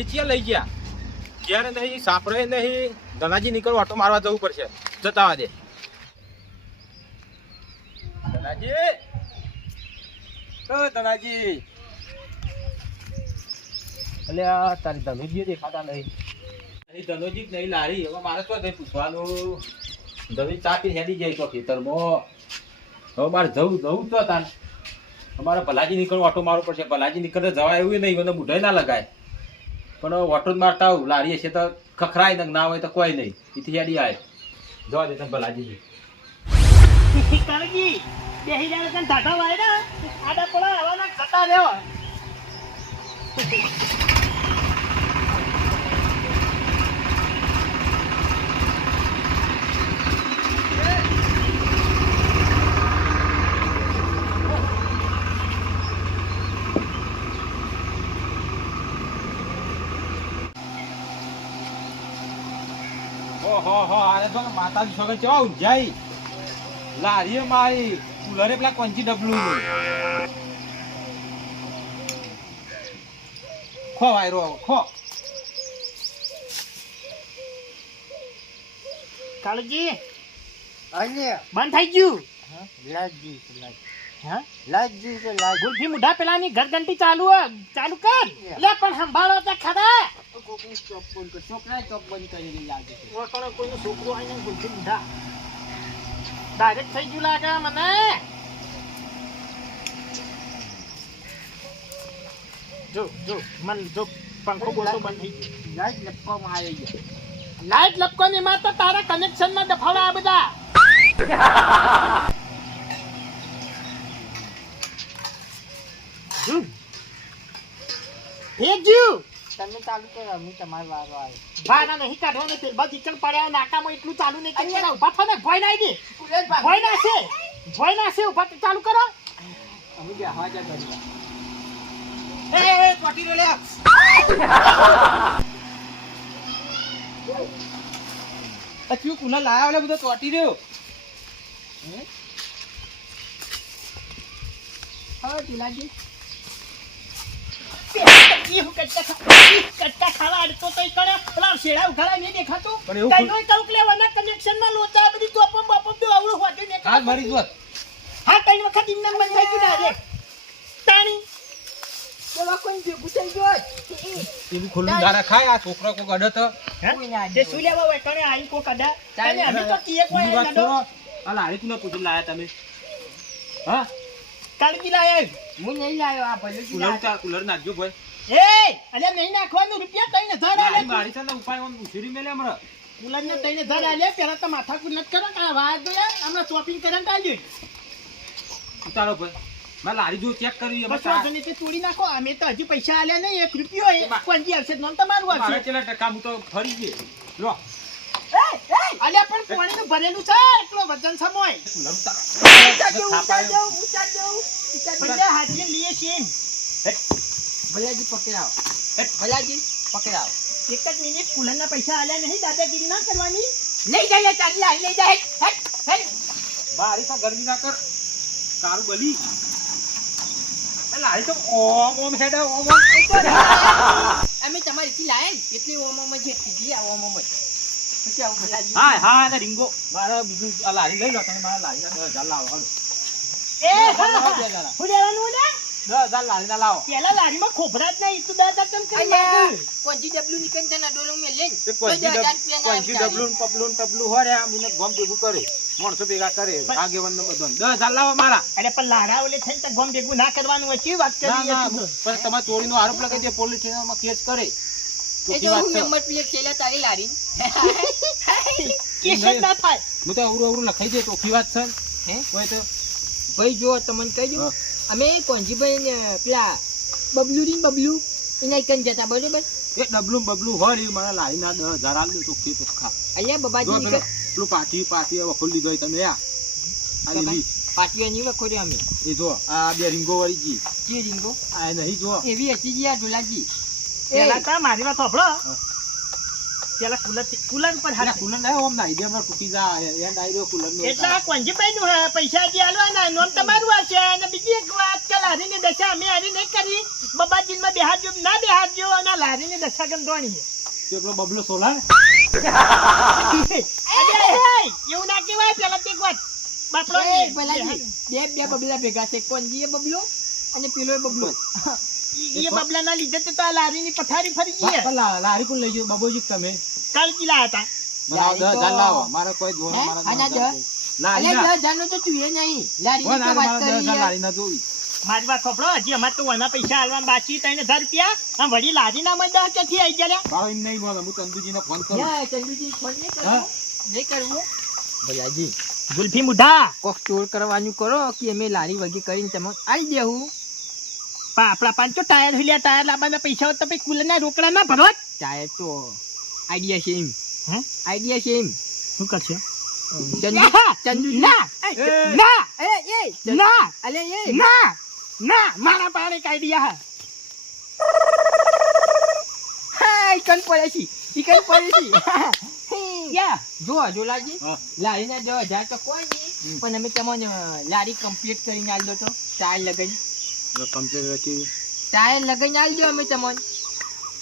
ભલાજી ચિયા લઈ ગયા ઘેર નહીં સાપરે નહીં ધનાજી નીકળો ઓટો મારવા જવું પડશે જતાવા દે ધનાજી ઓ ધનાજી અલે આ તારી ધનુજી દેખાતા નહીં ધનુજી નહીં લારી હવે મારે શું નહીં પૂછવાનું ધનુજી ચાપી હેડી જાય તો ખેતરમાં હવે મારે જવું તો તાર અમારે ભલાજી નીકળવું ઓટો મારવું પડશે ભલાજી નીકળે જવાય એવું નહીં મને બુઢાઈ ના લગાય પણ ઓટો જ મારતા આવું લારી હશે તો ખખરાય ને ના હોય તો કોઈ નહીં એથી હેડી આવે જવા દે તમે ભલાજી કરજી બેહી જાય તને ધાટા વાય ને આડા પડા હવાના ખતા લેવા ઓહો આને તો માતાજી છોકરા કેવા ઊંઝાઈ લારીએ મારી કુલરે પેલા કોંચી ડબલું ખો વાયરો ખો કાળજી અન્ય બંધ થઈ ગયું લાજી હા લાજી છે લાજી ગુલ્ફી મુઢા પેલાની ઘરઘંટી ચાલુ કર લે પણ સંભાળો તો ખરા કોકની ચોપ્પલ કે છોકરાએ ચોપ્પલ કરેલી લાગે છે ઓટોનો કોઈનો છોકરો આવીને ગુલ્ફી મુઢા ડાયરેક્ટ થઈ ગયું લાગે મને જો મન જો પંખો બોલતો બંધ થઈ ગયો લાઈટ લપવામાં આવી ગયા લાઈટ લપકોની માં તો તારા કનેક્શન માં દફાડા આ બધા તમે ચાલુ કરો હું તમારો વારો આવે ભાના નહીં કાઢવાને તેલ બા ચિકન પડ્યા નાકામાં એટલું ચાલુ નહીં કરી ઉભા થો ને ભોય નાઈ દે ભોય ના છે ઉભા ચાલુ કરો અમે બે હવા જા કરી એ કોટી રે લે અચ્યું કુલા લાયા ઓલે બધો તોટી રહ્યો હા ટીલાજી કટકા ખાવા અડતો તો કરે પેલા શેડા ઉઘાડા નહીં દેખાતું પણ એવું કઈનો કઉક લેવાના કનેક્શન માં લોચા બધી ટોપમ બાપમ દો આવડું હોતે ને હાથ મારી જોત હા કઈ વખત ઇન્ના બંધ થઈ ગયું ડાયરેક્ટ તાણી બોલો કોઈ જે ગુસાઈ ગયો એનું ખોલું દારા ખાય આ છોકરો કો ગડત તે સુઈ લેવા હોય કણે આઈ કો કડા તને અમે તો કીએ કોઈ નડો આ લારી તું ના પૂછું લાયા તમે હા કાળજી લાય હું નહીં લાવ્યો આ ભલે કુલર નાખજો ભાઈ એ અલે નહીં નાખવાનું રૂપિયા 3000 આલે મારી સાથે ઉપાય ઓન ઉછરી મેલે હમણાં કુલર ને 3000 આલે પેલા તો માથા કુલ નત કરો કા વાત દે હમણાં શોપિંગ કરન કાઢી ઉતારો ભાઈ મેં લારી જો ચેક કરી બસ વાંધો તે તોડી નાખો અમે તો હજી પૈસા આલ્યા નહીં 1 રૂપિયો એ કોંજી આવશે નામ તમારું મારે આવશે ચેલા ટકા હું તો ફરી ગયે લો અલ્યા પણ પાણીનું ભરેલું છે એટલો વજન સમોય બંને હાથી લીએ છે ભલાજી પકડાવો ભલાજી પકડાવો એક જ મિનિટ કુલરના પૈસા આલ્યા નહીં દાદાગીરી ના કરવાની લઈ જાય ચાલી આ લઈ જાય બારી સા ગરમી ના કર તારું બલી લારી તો ઓમ હેડા ઓમ અમે તમારી થી લાયા ને એટલી ઓમોમાં જે કીધી આ ઓમોમાં પછી આવું ભલાજી હા આ રીંગો મારા બીજું આ લારી લઈ લો તમે મારા લારી ના 10,000 લાવવાનું એ હું લેવાનું ને 10,000 લારી ના લાવો પેલા લારીમાં ખોભરા જ નહીં તું 10,000 કેમ કરી અલ્યા કોંજી ડબલું નીકળ તને ડોલો મે લેન તે કોઈ ડબલું પપલું ટબલું હોરે આ મને ગમ ભેગું કરે માણસો ભેગા કરે આગેવાન નો બધો 10,000 લાવો મારા અરે પણ લારા ઓલે થઈને તો ગમ ભેગું ના કરવાનું હોય કેવી વાત કરી પણ તમારે ચોરીનો આરોપ લગાવી દે પોલીસ સ્ટેશનમાં કેસ કરે તો એ કી જો વાત હું છે નંબર પ્લેટ ખેલા તારી લારી કેસ જ ના થાય હું તો અવરું લખાઈ દે તો કી વાત છે હે કોઈ તો ભાઈ જો તમને કહી દઉં અમે કોંજીભાઈ ને પેલા બબલુ એના કન જતા બરોબર એ ડબલું બબલું હોય એ મારા લારી ના 10,000 આલ દે તો કી તો ખા અહીંયા બબાજી જો નીકળ પેલું પાટી વખોલ લીધો તમે આ લીધી પાટીઓની વખોડે અમે એ જો આ બે રીંગો વાળી જી જે રીંગો આ નહીં જો એવી હતી જી આ ઢોલાજી પેલા તા મારી વાત સાંભળો પેલા કુલર પર હાથ કુલર ના ઓમ ના idea માં તૂટી જાય એન્ડ આઈ કુલર નો એટલે આ કોંજીભાઈ નું હે, પૈસા જે આલવાના નોમ તમારું હશે. અને બીજી એક વાત કે લારીની દશા અમે હારી નહીં કરી. બબાજીમાં બેહાડજો ના બેહાડજો, અને લારીની દશા ગંધવાણી છે. પેલો બબલો સોલા અરે, એવું ના કહેવાય. પેલા તો એક વાત બાપડો એ ભલાજી, બે બબલા ભેગા છે, કોંજી એ બબલો અને પેલો બબલો. એ બબલાના લીધે તો આ લારીની પથારી ફરી ગઈ છે. લારી કોણ લઈ ગયો બાબુજી તમે કાળજી લાયા હતા. મને 10,000 લાવો મારે કોઈ દોર હે? મારા આના 10,000 અલે 10,000 નું તો જોઈએ નહીં, લારીની તો વાત કરી યાર. લારી ના જોઈ મારી વાત સાંભળો, હજી અમારે તો ઓના પૈસા આલવાના બાકી 3,000 રૂપિયા. આમ વળી લારીના માં 10 ક્યાંથી આવી ગયા? મારો એમ નહીં બોલે હું ચંદુજીને ફોન કરું યા, ચંદુજી ફોન નહીં કરવો, હા? નહીં કરવો. ભલાજી, ગુલ્ફી મુઢા કોક ચોર કરવાનું કરો કે અમે લારી વગી કરીને તમને આવી દેવું. આપડા 500 ટાયર હિલ્યા, ટાયર લાવવાના પૈસા હોત તો પછી કુલરના રોકડા ના ભરો. ચાહે તો આઈડિયા છે એમ, હે? આઈડિયા છે એમ. શું કરશે? ચંદુજી ના ના એ ના અલે એ ના ના, મારા પાસે એક આઈડિયા હા, ઈકન પડે છે, ઈકન પડે છે. યા જો લાગી હા. લારીના 10,000 તો કોઈ નહીં, પણ અમે તમને લારી કમ્પ્લીટ કરીને આલ દો તો ટાયર લગાઈ કમ્પ્લીટ હતી ટાયર લગાઈને આલ દો અમે તમને.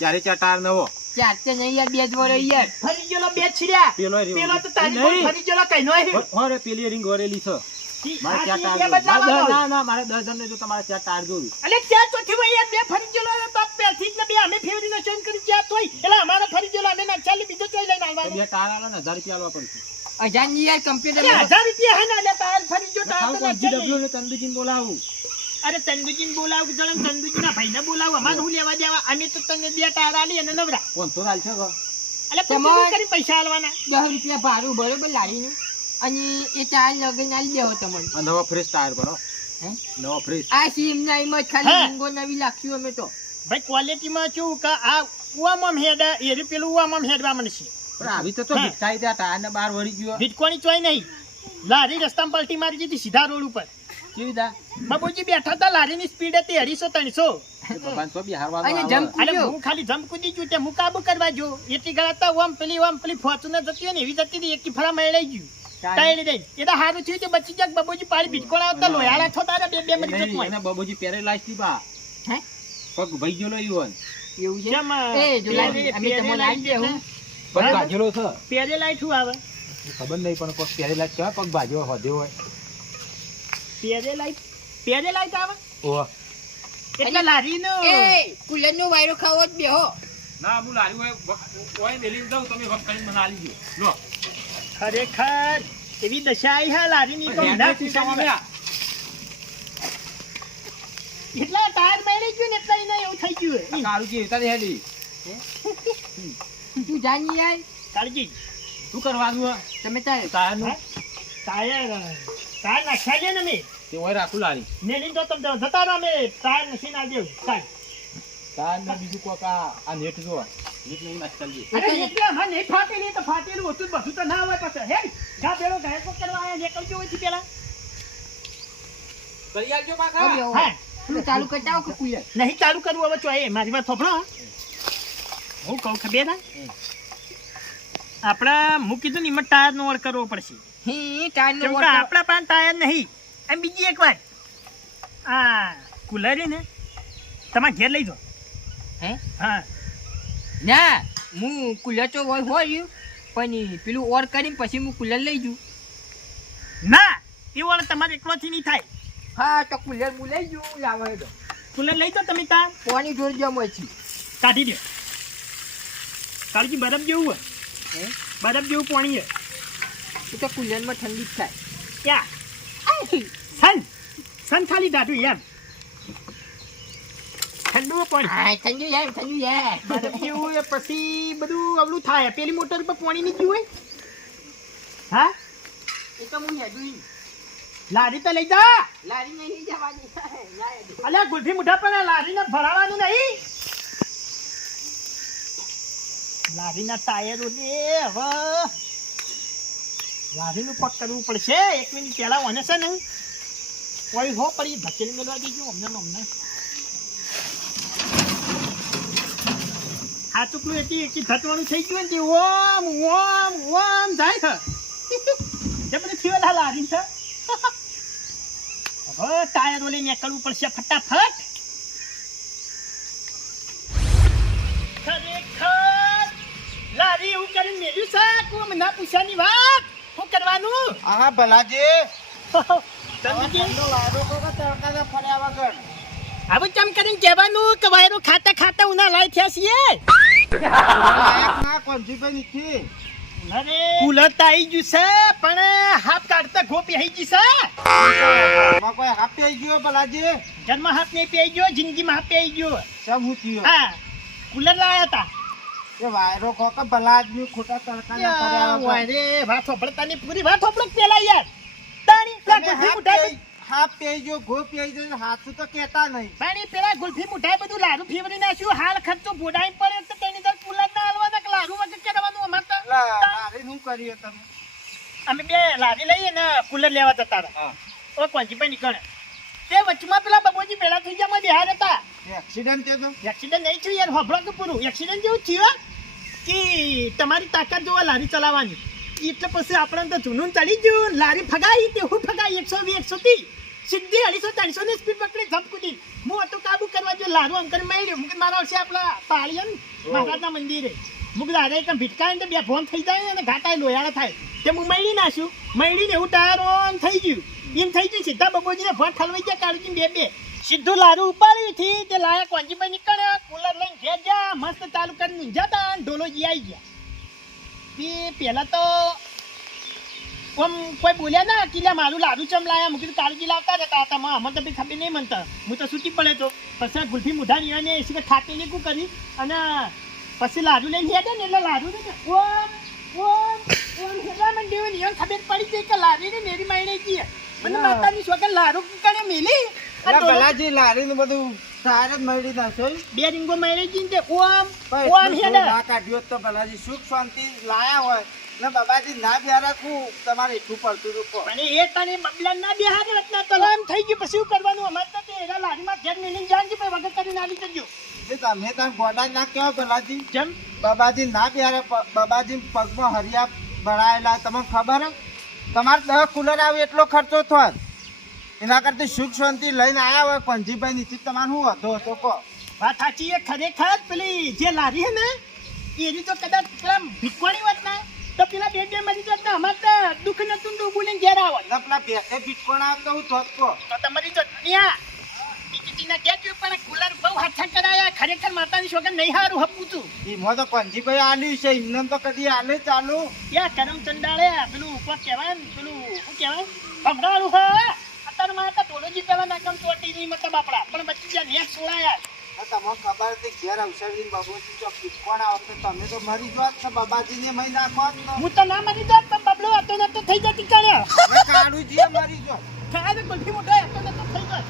ચારે ચાર ટાયર નવો ચાર તે નહીં યાર, 2 જ વરસ યાર. ફરી ગયેલો બે છીડ્યા. પેલો પેલો તો તારી પર ફરી ગયેલો કઈ નો અરે પેલી રિંગ વરેલી છે મારે ચાર બે ટાયર બદલાવાનો. ના ના મારે 10,000 ને તો તમારે ચાર ટાયર જોયું અલે ત્યાં ચોથી ભાઈ યાર, બે ફરી ગયેલો તો પેથી જ ને બે અમે ફેવરીનો ચેન્જ કરી જ્યાં તોય એટલે અમારે ફરી ગયેલો અમે ના ચાલી બીજો ચોઈ લઈને તો આવવાનો. બે ટાયર આલો ને 1,000 રૂપિયા આલવા પડશે 1000 ની યાર કમ્પ્લીટ. અરે 1,000 રૂપિયા હે ને, એટલે તાર ફરી ગયો તાર તો ના GW ચાલે. ને ચંદુજીને બોલાવું અરે ચંદુજીને બોલાવું કે જણ ચંદુજીના ભાઈને બોલાવું, અમારે હું લેવા દેવા? અમે તો તને બે ટાયર આલી અને નવરા. 500 હાલ છે હવે. એટલે પછી તમારે- શું કરી પૈસા આલવાના? 10 રૂપિયા ભાડું બરોબર લારીનું, અને એ ટાયર લગાઈને આલી દેવો તમને. આ નવો ફ્રેશ ટાયર ભરો હે? નવો ફ્રેશ આ સીમ ના એમ જ ખાલી હા. રીંગો નવી લાગશું અમે તો. ભાઈ ક્વોલિટીમાં શું કે આ ઉવામાં હેડા એ પેલું ઉવામાં હેડવા મળશે. પણ આવી તો હા. ભીટકાઈ દે ટાયર ને બહાર વળી ગયો ભીટકોની ચોય નહીં. લારી રસ્તામાં પલટી મારી દીધી સીધા રોડ ઉપર. કેવી દા બાબુજી બેઠા હતા, લારીની સ્પીડ હતી 250-300. 500 બિહારવાનો અને આવે. જમ્પ અરે કૂદ્યો. હું ખાલી જમ કૂદી ગયું તે હું કાબુ કરવા જો એટલી ગળા હતા. ઓમ પેલી ફોર્ચ્યુનર જતી હોય ને એવી જતી હતી, એકી ફરા મેળાઈ ગયું ટાયર દઈ. એટલે સારું થયું કે બચી જાય. બાબુજી પાડી ભીટકોણ આવતા લોયાળા છો તારા બે મરી નહીં, જતું એને બાબુજી પેરેલાઇઝ થી બા હે? પગ ભાઈ ગયેલો ઈવન એવું છે? કેમ, એ જો લારી અમે તમને આલી દેવું. પગ ભાજેલો છે પેરે લાઈટ શું આવે? ખબર નહીં પણ પગ પેરેલાઇઝ કેવા પગ ભાજ્યો હોદ્યો હોય પેરે લાઈટ આવે ઓહ એટલે લારીનો એ કુલર નો વાયરો ખાવો જ બેહો. ના હું લારી હોય મેલી દઉં તમે વખ કરીને મને આલી ગયો લો ખરેખર એવી દશા આવી હા લારીની તો ના પૂછવાની વાત. એટલા ટાયર મેળી ગયું ને એટલા એને એવું થઈ ગયું. કાળું કે તારી હેડી તું જાણી યાર, કાળજી શું કરવાનું હે? તમે તાર ટાયરનું ટાયર નાખ્યા છે ને મેં તે હોય રાખું લારી ને લીધો તમે જતા રહો. અમે ટાયર નથી ના દેવું ટાયર ને બીજું કોક આ નેટ જો નેટ નહીં નાખ ચાલજી અરે એટલે અમારે નહીં ફાટેલી તો ફાટેલું હોતું જ બધું તો ના હોય પછી હે જા પેલો ગાયકો કરવા આયા નીકળજો હોય છે પેલા કરી આવજો આ પાકા બેહો. હા પેલું ચાલુ કરતા આવો કે કુલર? નહીં ચાલુ કરવું હવે ચોય મારી વાત સાંભળો. હું કહું ખબર ના આપણા હું કીધું ને એમાં ટાયર નો ઓર્ડર કરવો પડશે. હી ટાયર નો કેમ કે વોટર. આપણા પાસે ટાયર નહીં. અને બીજી એક વાત, આ કુલર ને તમારે ઘેર લઈ જાઓ. હે? હા ના, હું કુલર તો હોય પણ પેલું ઓર કરીને પછી હું કુલર લઈ જઉં. ના એ ઓર્ડર તમારે એકલોથી નહીં થાય. હા તો કુલર હું લઈ જઉં, લાવો હેડો. કુલર લઈ જાઓ તમે તાર પાણી ઢોર જમ છે. કાઢી દો. કાળજી બરફ જેવું હોય, હે? બરફ જેવું પાણી હોય. એ તો કુલરમાં ઠંડી જ થાય. ક્યાં સન ખાલી દાઢું એમ ઠંડુ પાણી હા, ઠંડી જાય ઠંડી જાય. બરફ જેવું હોય પછી બધું અવલું થાય. પેલી મોટર પર પાણી નહીં ગયું હોય. હા એ તો હું હેડું ઈ. લારી તો લઈ જા. લારી નહીં જવાની. ના હેડું. અલ્યા ગુલ્ફી મુઠા પણ લારીને ભરાવાનું નહીં. લારીના ટાયરો ને હવે લારીનું પગ કરવું પડશે. 1 મિનિટ પહેલા ઓને છે ને કોઈ હો પડી ધકેલી મેળવા દેજો અમને. આ ચૂકલું એકી ધતવાનું થઈ ગયું ને તે ઓમ ઓમ ઓમ જાય છે જે બધું થયું લારી છે હવે ટાયર ઓલી નીકળવું પડશે ફટાફટ ખરેખર લારી એવું કરીને મેલ્યું છે કોમ ના પૂછ્યાની વાત શું કરવાનું હા ભલાજી સમજી લાડો તો તડકા ફર્યા વગર હવે ચમ કરીને કહેવાનું કે વાયરો ખાતા ખાતા ઉના લાઈ થયા છીએ લાયક ના કોંજીભાઈ નથી અરે કુલર તો આવી ગયું છે પણ હાફ કાઢતા ગોપી આવી ગઈ છે આમાં કોઈ હાફ પી ગયો ભલાજી જન્મ હાફ નહીં પી ગયો જિંદગીમાં હાફ પી ગયો સબ હું થયો હા કુલર લાયા હતા એ વાયરો ખોકા ભલા આદમી ખોટા તડકા ફર્યા વગર વાયરે વાત હોપડતાની પૂરી વાત હોપડક પેલા યાર તાણી પેલા ગુલ્ફી મુઠાઈ હાફ પી ગયો ગો પી ગયો હાથું તો કહેતા નહીં તાણી પેલા ગુલ્ફી મુઠાઈ બધું લાડુ ફેવરી નાખ્યું હાલ ખર્ચો બોડાઈ પડે તો તેની દર કુલર ના હાલવાના કે લાડુ વગર કરવાનું અમાર તો લારી શું કર્યું તમે અમે બે લારી લઈએ ને કુલર લેવા જતા હતા હા ઓ કોંજીભાઈ નીકળે તે વચમાં પેલા બબોજી પેલા થઈ ગયા બિહાર હતા એક્સિડન્ટ છે તો એક્સિડન્ટ નહીં થયું યાર હોભળો કે પૂરું એક્સિડન્ટ જેવું થયું કે તમારી તાકાત જોવા લારી ચલાવવાની એટલે પછી આપણે તો જૂનું ચડી ગયું લારી ફગાઈ તેવું ફગાઈ 120 130 સીધી 250 300 ની સ્પીડ પકડી જપ કૂદી હું હતો કાબુ કરવા જો લારું આમ કરી મેળ્યું મુકે મારા વર્ષે આપણા પાળિયન મહારાજના મંદિરે મુકે દાદા એકમ ભીટકાઈને બે ફોન થઈ જાય અને ઘાટાય લોયાળા થાય તે હું મેળી નાખ્યું મેળીને એવું ટાયર ઓન થઈ ગયું એમ થઈ ગયું સીધા બબોજીને ભટ ઠલવાઈ ગયા કાળજી બે સીધું લારું ઉપાડ્યું થી તે લાયા કોંજીભાઈ નીકળ્યા કુલર લઈને ઘેર ગયા મસ્ત ચાલુ કરીને ઊંઝાતા અને ઢોલોજી આવી ગયા તે પહેલા તો આમ કોઈ બોલ્યા ના કિલ્લા મારું લાડુ ચમ લાયા મૂકી કાળજી લાવતા જતા હતા અમને તો બી ખબર નહીં મનતા હું તો છૂટી પડે તો પછી ગુલ્ફી મુઢા નિવાને એસી ખાતે નીકું કરી અને પછી લાડુ લઈને હેડે ને એટલે લાડુ ને ઓમ ઓમ ઓમ હેડા મંડી નિયમ ખબર પડી ગઈ કે લાડી ને નેરી મારી ગઈ મને માતાની છોકરા લાડુ કણે મેલી ભલાજી લારી નું બધું સાર જ મળી નાખ્યો બે રીંગો મારી ગઈ ને ઓમ ભાઈ ઓમ હેડા ના કાઢ્યો તો ભલાજી સુખ શાંતિ લાયા હોય ને બાબાજી ના બેરા તમારે એટલું પડતું રૂપો પણ એ તને બબલા ના બેહાર રત્ના તો એમ થઈ ગયું પછી શું કરવાનું અમારે તો એના લારીમાં ઘેર મેલીને જાણ કે વગર કરીને આવી જજો તમે ત્યાં ગોડા ના કહેવા ભલાજી જેમ બાબાજી ના બેરા બાબાજી પગમાં હરિયા ભરાયેલા તમને ખબર હે તમારે 10 કુલર આવે એટલો ખર્ચો થાય એના કરતા સુખ શાંતિ લઈને આવ્યા હોય પંજીભાઈ નીચે તમારે શું હતો કહો વાત સાચી એ ખરેખર પેલી જે લારી હે ને એની તો કદાચ પેલા ભીટકોણી વાત ના તો પેલા બે મરી જાત ને અમારે તો દુઃખ નતું ડૂબું લઈને ઘેર આવત ને પેલા બેસે બીટકોણા તો હું થોત કહો તો તમારી જો દુનિયા બીજીના ઘેર ગયું પણ કુલર બહુ હાથા કરાયા ખરેખર માતાની છોકરા નહીં હારું હપું છું એમાં તો પંજીભાઈ આલ્યું છે એમને તો કદી આલે ચાલુ યા કરમ ચંડાળે પેલું કોક કહેવાય ને પેલું શું કહેવાય ભમરાળું હા અત્યારે મારે તો ટોલોજી પેલા નાકમ ચોટી નહીં મતલબ આપણા પણ બચી ગયા નેક સોળાયા તમને ખબર હતી ઘેર અવસરી બાબુજી જો બીટકોણા આવતે તમે તો મરી જોત ને બાબાજીને મહી નાખો હું તો ના મરી જાત પણ બબલો હતો ને તો થઈ જતી કાળ્યા કાળુજી મરી જો ખાય કુલ્ફી મોટો હતો ને તો થઈ જાત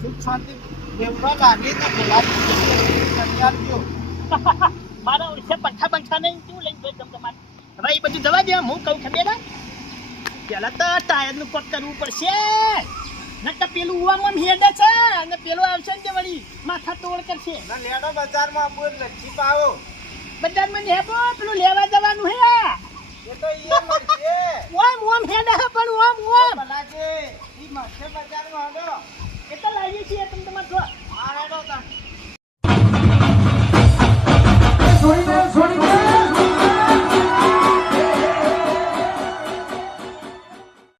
સુખ શાંતિ બેવડા લાગે તો બોલાવી મારા ઓળખે પંખા નહીં તું લઈને જોઈ તમ તમારે હવે એ બધું જવા દે હું કહું ખબર પેલા તો ટાયરનું પક કરવું પડશે નકર પેલું ઉવામાં હેડે છે અને પેલું આવશે ને તે વળી માથા તોડ કરશે ના લેડો બજારમાં આપો લચ્છી પાવો બજારમાં હેબો પેલું લેવા જવાનું હે એ તો ઈ મળશે ઓમ હેડે પણ ઓમ ભલાજી ઈ મળશે બજારમાં હડો એ તો લાવીએ છીએ તમે તમારે જો આ રેડો તા છોડી દે